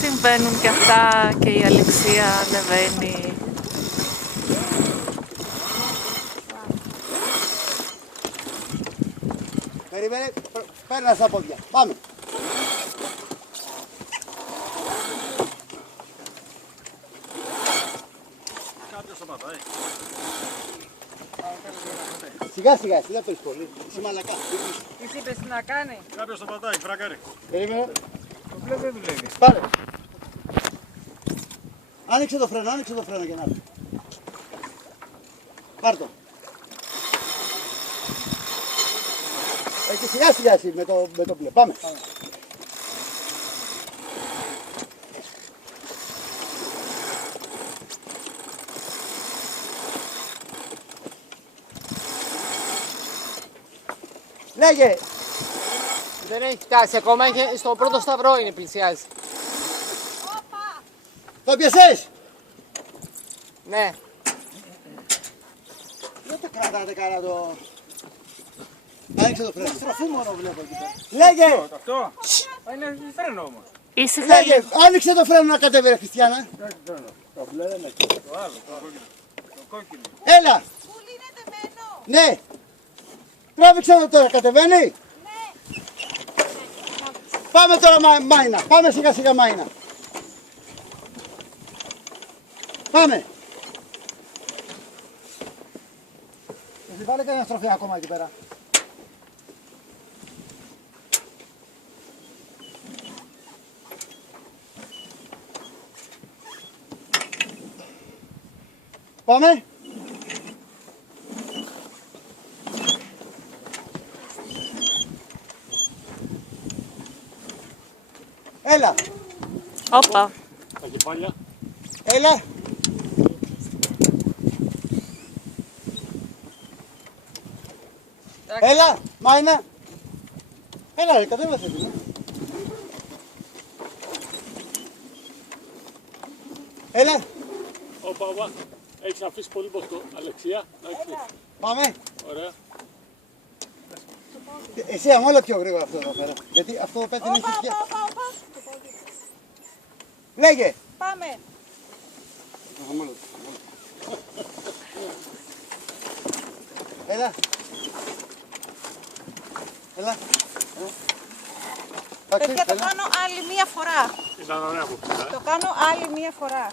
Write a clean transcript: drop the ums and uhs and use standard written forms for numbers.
Συμβαίνουν και αυτά και η Αλεξία ανεβαίνει. Περίμενε, παίρνα στα πόδια. Πάμε. Κάποιος το πατάει. Σιγά σιγά, εσύ δεν το έχεις πολύ. Είσαι μαλακά. Εσύ είπες τι να κάνει. Κάποιος το πατάει, φρακάρι. Περίμενε. Το μπλε δεν δουλεύει. Πάρε. Άνοιξε το φρένο για να έρθει. Πάρ' το. Και σιγά σιγά εσύ με το μπλε. Πάμε. Λέγε. Δεν έχει φτάσει ακόμα, είναι στο πρώτο σταυρό είναι πλησιάζει. Το πιασες. Ναι. Δεν το κρατάτε καλά το... Άνοιξε το φρένο. Στροφή μόνο βλέπω εκεί πέρα. Λέγε. Αυτό. Είναι φρένο όμως. Ήσυχα Λέγε. λίγο. Άνοιξε το φρένο να κατέβει ρε Χριστιανά. Το μπλε δεν έχει. Το άλλο, το κόκκινο. Το κόκκινο. Έλα. Πουλί είναι δεμένο. Ναι. Τράβηξε το τώρα. Κατεβαίνει. Ναι. Πάμε τώρα Μάινα. Πάμε σιγά σιγά Μάινα. Πάμε. Εσύ βάλε κανένα στροφή ακόμα εκεί πέρα. Πάμε. Έλα. Όπα. Τα κεφάλια. Έλα. Έλα, Μάινα. Έλα ρε, κατέβασε την. Έλα, Όπα. Έχεις αφήσει πολύ ποστό. Αλεξία. πάμε. Ωραία. Εσύ αμόλα πιο γρήγορα αυτό εδώ πέρα. Γιατί αυτό εδώ πέρα δεν έχει πια. Όπα. Λέγε. Πάμε. Έλα. Έλα. Παιδιά, το κάνω άλλη μία φορά. Ήταν ωραία που Το κάνω άλλη μία φορά.